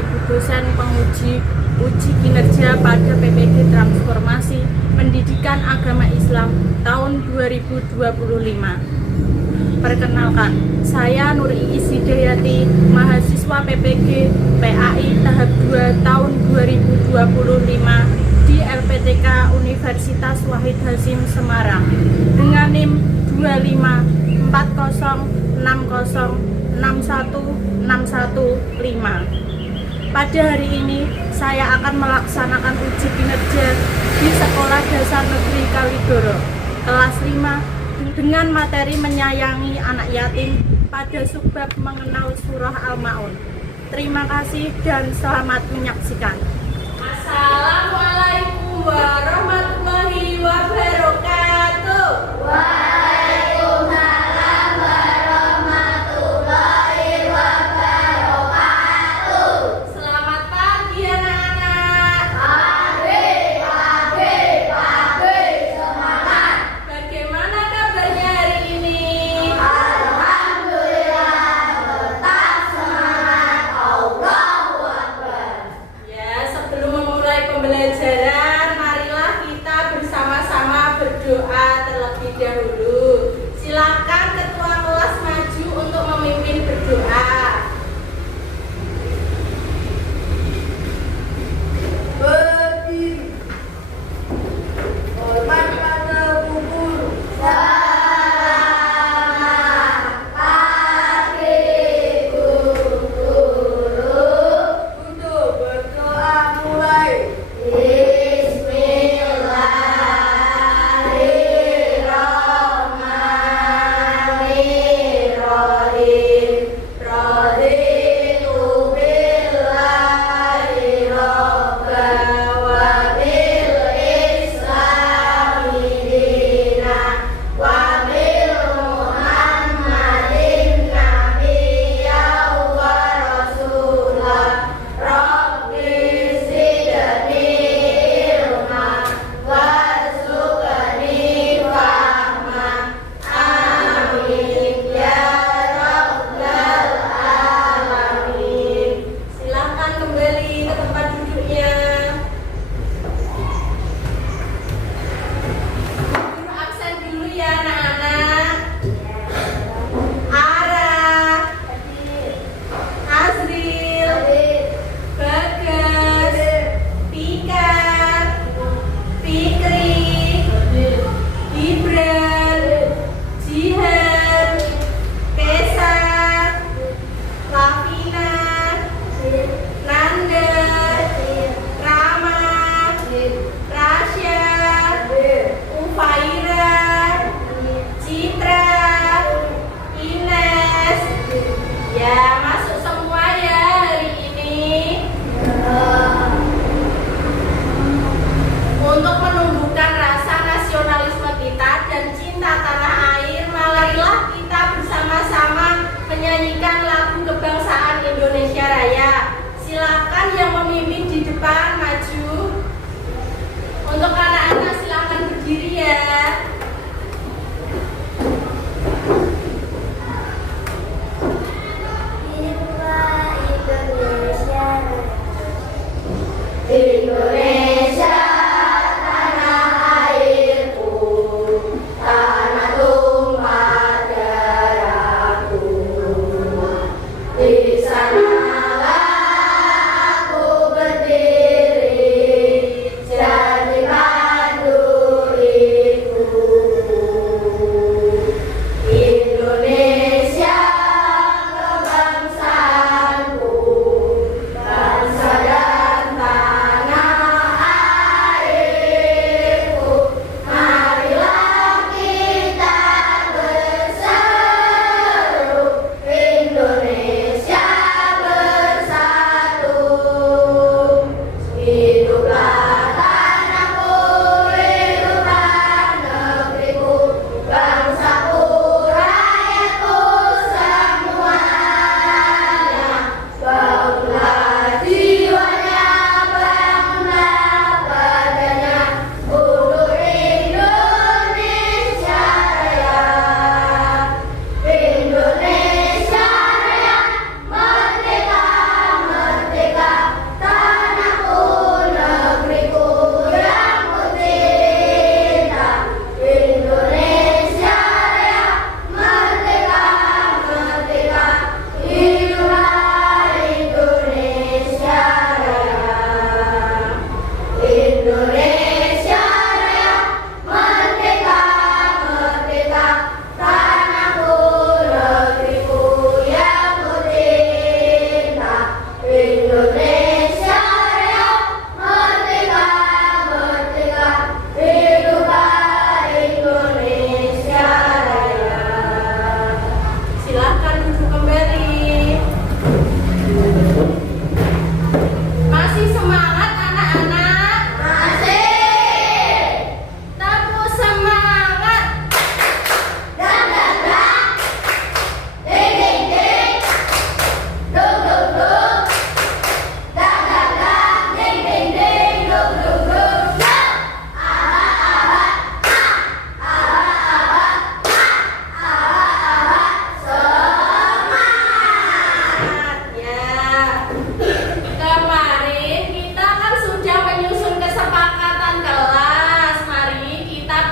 Ibu dosen penguji uji kinerja pada PPG Transformasi Pendidikan Agama Islam tahun 2025. Perkenalkan, saya Nur Iis Hidayati, mahasiswa PPG PAI tahap 2 tahun 2025 di LPTK Universitas Wahid Hasyim Semarang dengan NIM 25406061615. Pada hari ini saya akan melaksanakan uji kinerja di Sekolah Dasar Negeri Kalidoro kelas 5 dengan materi menyayangi anak yatim pada subbab mengenal surah Al-Maun. Terima kasih dan selamat menyaksikan. Assalamualaikum warahmatullahi wabarakatuh. Waalaikumsalam warahmatullahi wabarakatuh. Selamat pagi anak-anak. Pagi, semangat. Bagaimana kabarnya hari ini? Alhamdulillah, tetap semangat. Allahu Akbar. Ya, sebelum memulai pembelajaran, marilah kita bersama-sama berdoa terlebih dahulu.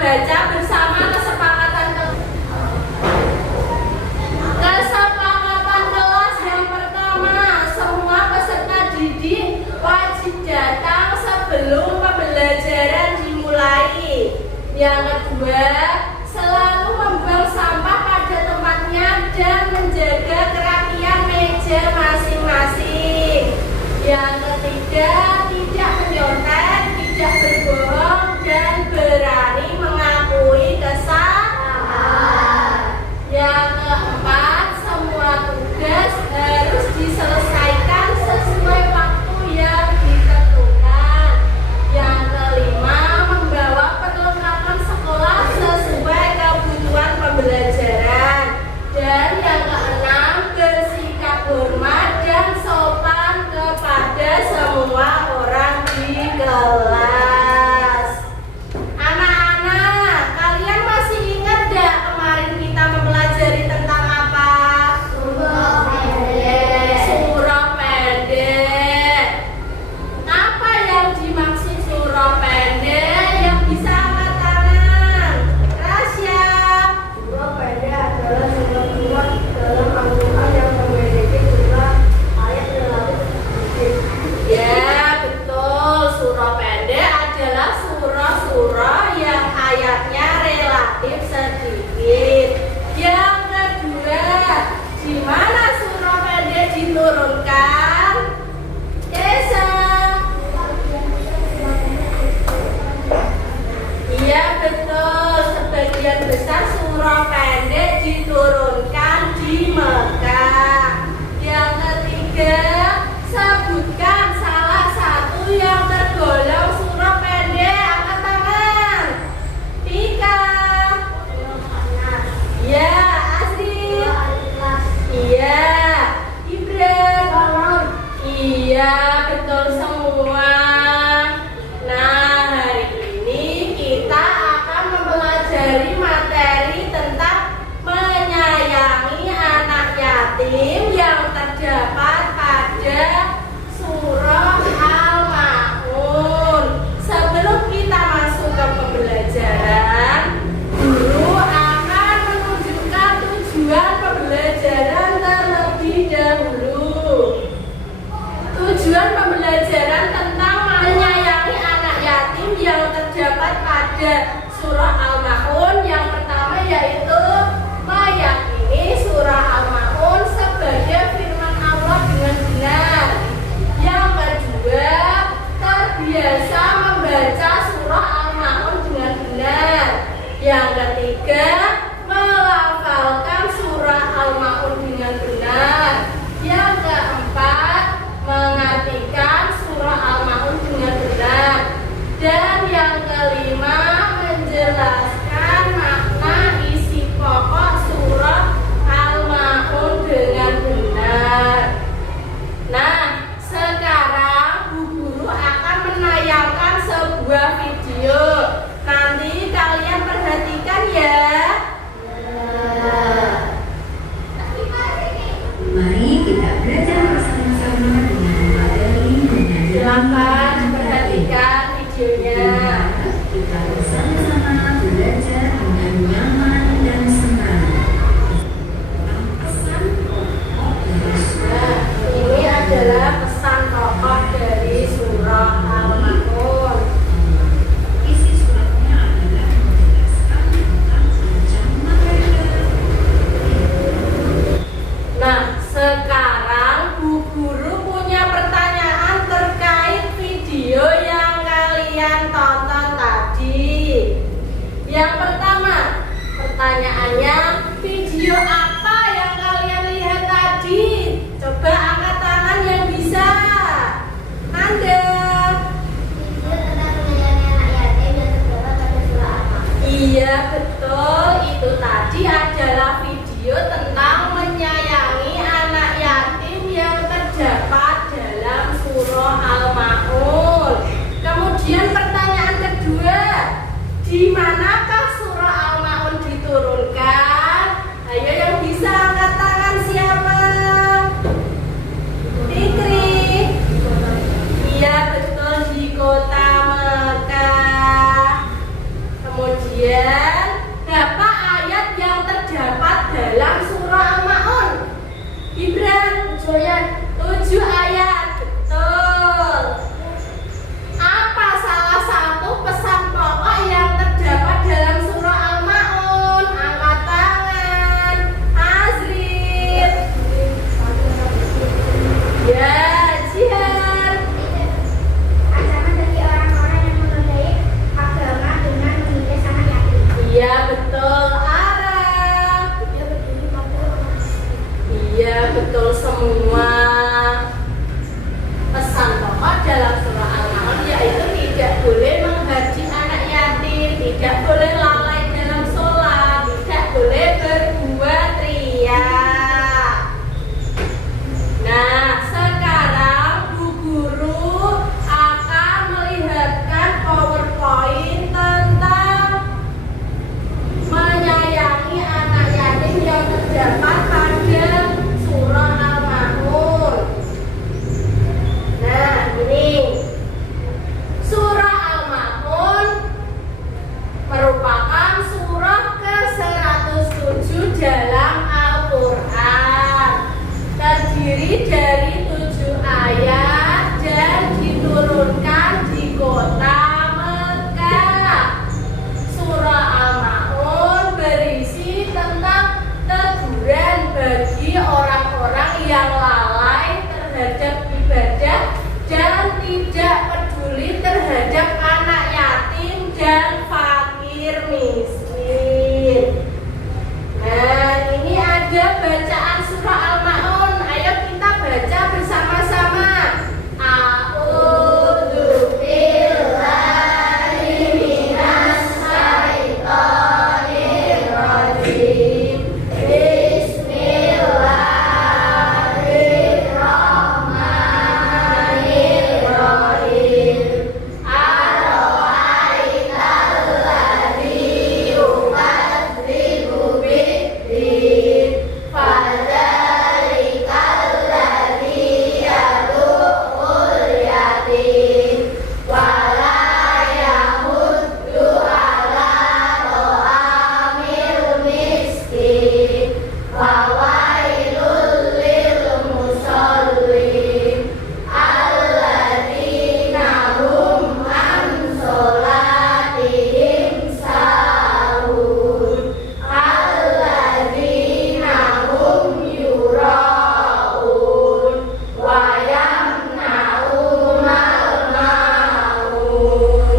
membaca bersama kesepakatan kelas yang pertama. Semua peserta didik wajib datang sebelum pembelajaran dimulai. Yang kedua, selalu membuang sampah pada tempatnya dan menjaga kerapian meja masing-masing. Yang ketiga, tidak menyontek, tidak berbohong, dan berani mengakui kesalahan. Yang keempat, semua tugas harus diselesaikan sesuai waktu yang ditentukan. Yang kelima, membawa perlengkapan sekolah sesuai kebutuhan pembelajaran. Dan yang keenam, bersikap hormat dan sopan kepada semua orang di kelas. Anak-anak, kalian masih ingat gak kemarin kita mempelajari tentang apa? Surah pendek. Apa yang dimaksud surah pendek? Yang bisa angkat tangan. Rasya. Surah pendek adalah surah kuat dalam Al-Quran yang memiliki jumlah ayat relatif sedikit. Ya, betul. Surah pendek adalah surah-surah yang ayatnya relatif sedikit. Yang kedua, di mana surah pendek diturunkan? Desa. Iya, betul. Sebagian besar surah pendek diturunkan di Mekah. Yang ketiga, sebutkan salah satu yang tergolong surah pendek. Angkat tangan. Tika. Iya, Asri. Iya, Ibran. Iya, betul semua. Nah, hari ini kita akan mempelajari materi tentang menyayangi anak yatim yang terdapat pada surah Al-Ma'un. Sebelum kita masuk ke pembelajaran, guru akan menunjukkan tujuan pembelajaran terlebih dahulu. Tujuan pembelajaran tentang menyayangi anak yatim yang terdapat pada surah Al-Ma'un yang pertama yaitu meyakini surah Al-Ma'un sebagai firman Allah dengan benar. Yang kedua, terbiasa membaca surah Al-Ma'un dengan benar. Yang ketiga, melafalkan surah Al-Ma'un dengan benar. Yang keempat, mengartikan surah Al-Ma'un dengan benar. Dan yang kelima, menjelaskan makna isi pokok surah Al-Ma'un dengan benar. Nah, sekarang Bu Guru akan menayangkan sebuah video. Nanti kalian perhatikan ya. Mari kita belajar bersama-sama dengan materi menyayangi Silakan perhatikan videonya. Kita bersama-sama belajar dengan nyaman dan senang. Pesan pokok dari surah Nah, ini adalah pesan pokok dari surah Al-Ma'un. isi suratnya adalah menjelaskan tentang surah tidak peduli terhadap anak yatim dan fakir miskin. Nah, ini ada bacaan surah Al-Ma'un. Ayo kita baca bersama-sama. A'udzu billahi minas syaitonir rajim. Bismillahirrahmanirrahim. Aro'aital ladzi yukadzibu bid-din, fadzalikal ladzi yad'ul yatim wa la yahuddu 'ala ta'amil miskin wa wailul lil musallin alladzina hum an sholatihim sahun alladzina hum yura'un wa yamna'unal ma'un.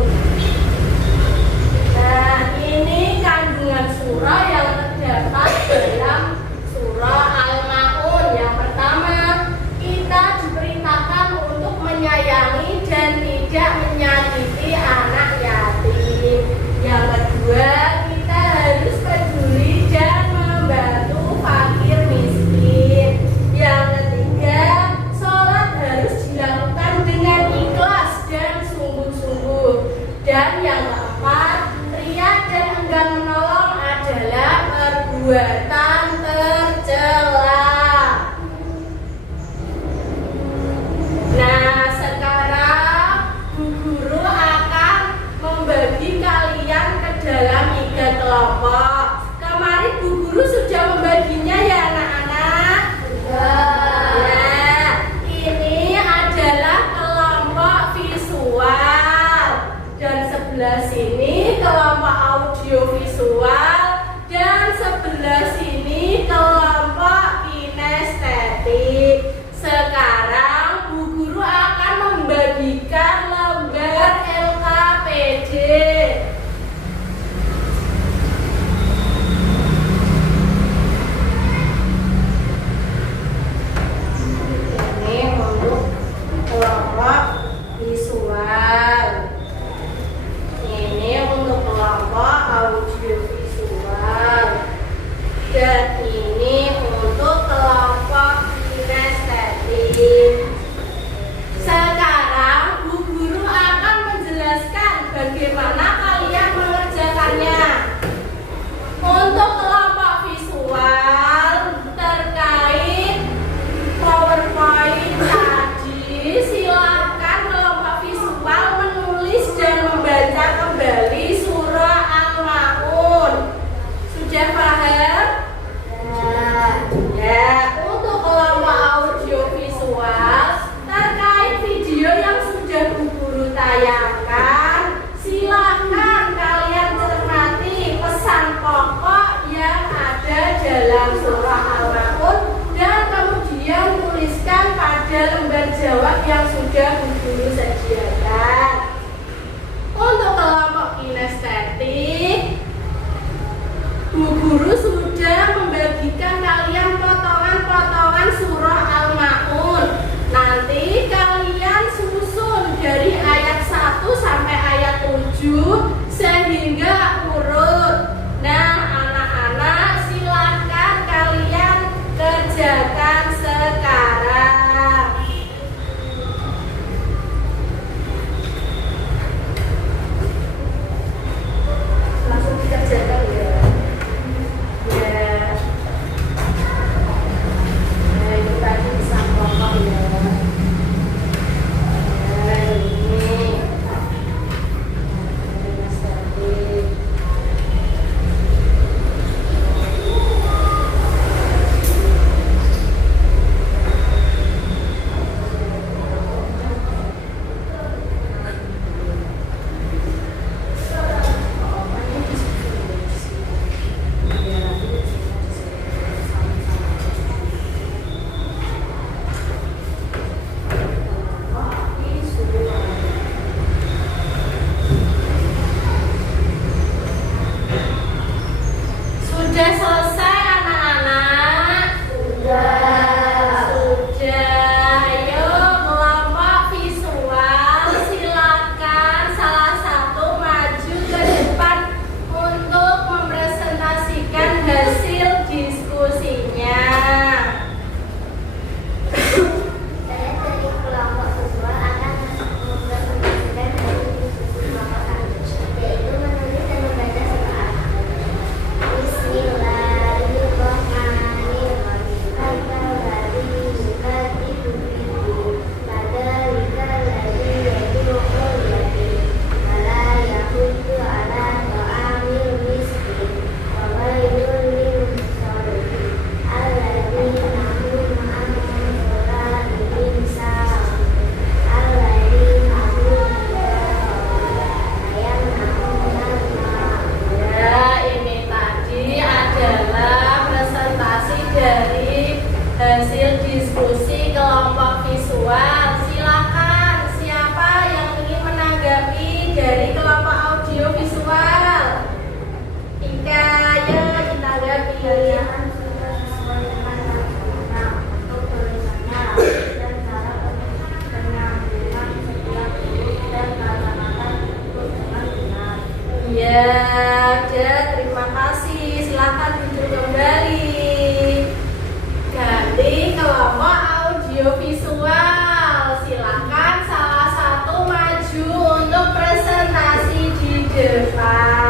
Nah, ini kandungan surah yang terdapat dalam surah Al-Ma'un. Yang pertama, kita diperintahkan untuk menyayangi dan tidak menyakiti anak yatim. Yang kedua, kita harus peduli dan membantu fakir miskin. Yang ketiga, sholat harus dilakukan dengan ikhlas dan sungguh-sungguh. Dan yang keempat, ria dan enggan menolong adalah perbuatan tercela. Nah, sekarang Bu Guru akan membagi kalian ke dalam 3 kelompok. Kemarin Bu Guru sudah membaginya ya anak-anak? Nah, ini adalah kelompok visual. Dan sebelah sini kelompok audiovisual. Dan sebelah sini kelompok kinestetik. Sekarang Bu Guru akan membagikan lembar LKPD. Ini untuk kelompok visual. Ini untuk kelompok audiovisual. Dan ini untuk kelompok kinestetik. Sekarang Bu Guru akan menjelaskan bagaimana kalian mengerjakannya. Untuk kelompok visual terkait PowerPoint tadi, silakan kelompok visual menulis dan membaca kembali surah Al-Ma'un. Sudah paham? Ya, untuk kelompok audiovisual terkait video yang sudah Bu Guru tayangkan, silakan kalian cermati pesan pokok yang ada dalam surah Al-Ma'un dan kemudian tuliskan pada lembar jawab yang sudah Bu Guru sediakan. Untuk kelompok kinestetik, Bu Guru sudah membagikan kalian potongan-potongan surah Al-Ma'un. Nanti kalian susun dari ayat 1 sampai ayat 7 sehingga urut. Nah, anak-anak silahkan kalian kerjakan sekarang. Ya, terima kasih. Silakan duduk kembali. Ganti kelompok audiovisual. Silakan salah satu maju untuk presentasi di depan.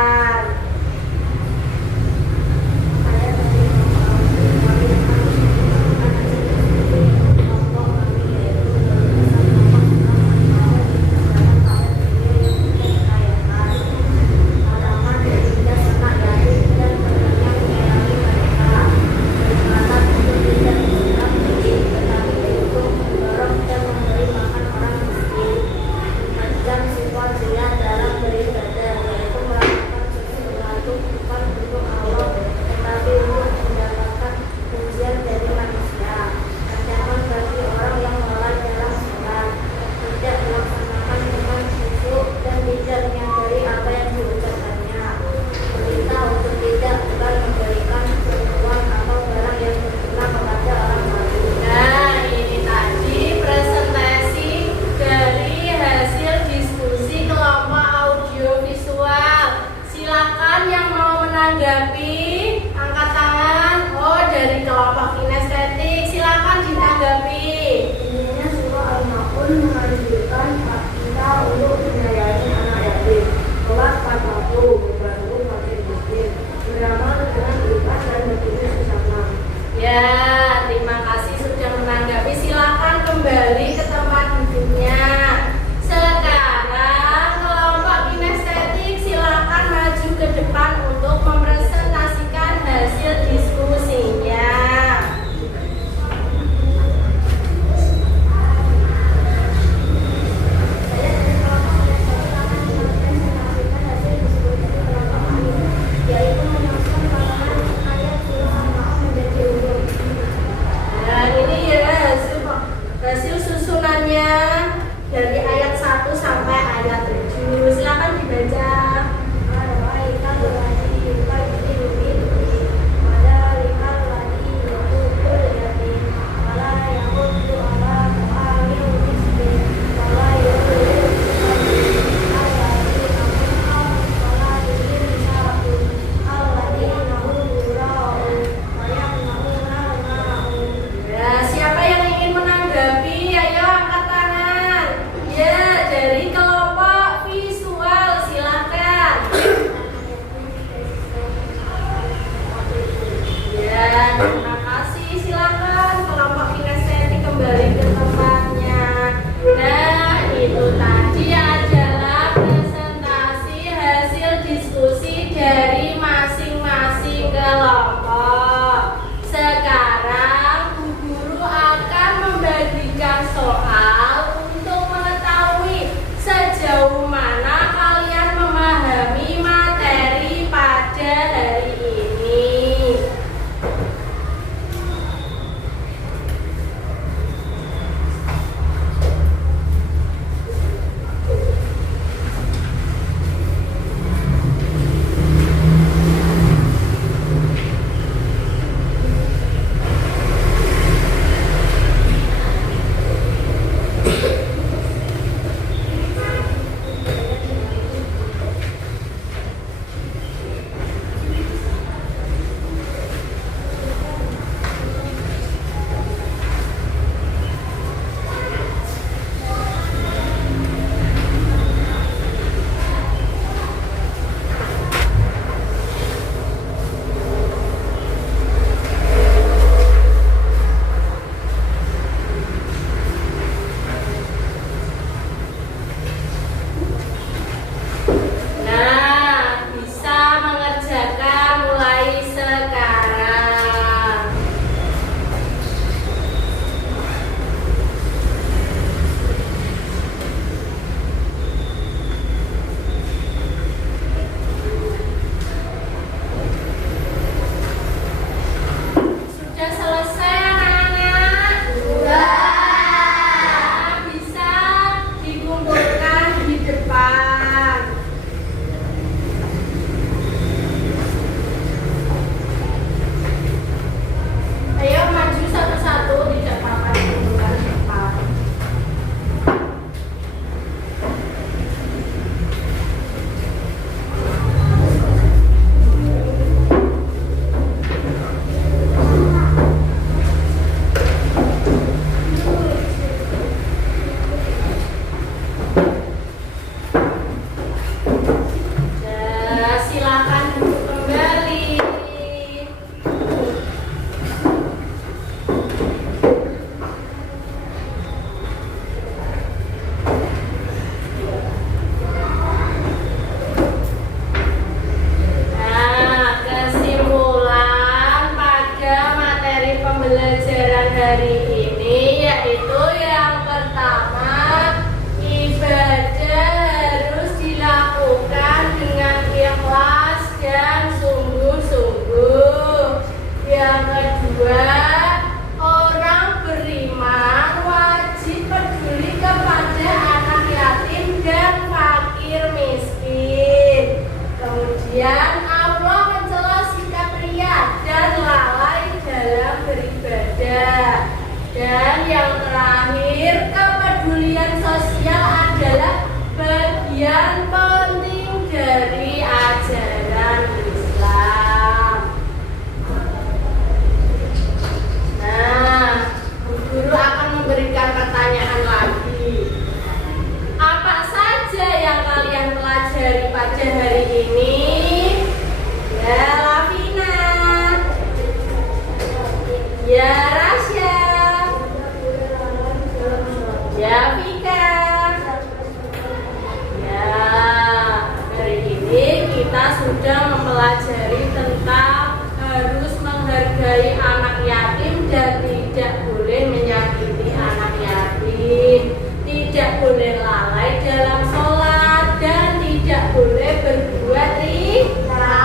lalai dalam sholat dan tidak boleh berbuat riya.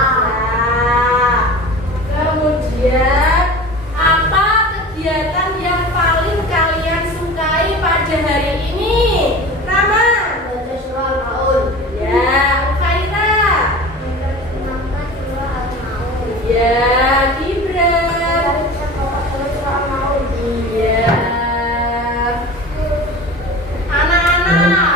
Kemudian, apa kegiatan yang paling kalian sukai pada hari ini? Rama? Baca surah Al-Maun. Ya, Khaira? Mengenalkan surah Al-Maun. Ya, Gibran? Surah Al-Maun. Iya. Anak-anak,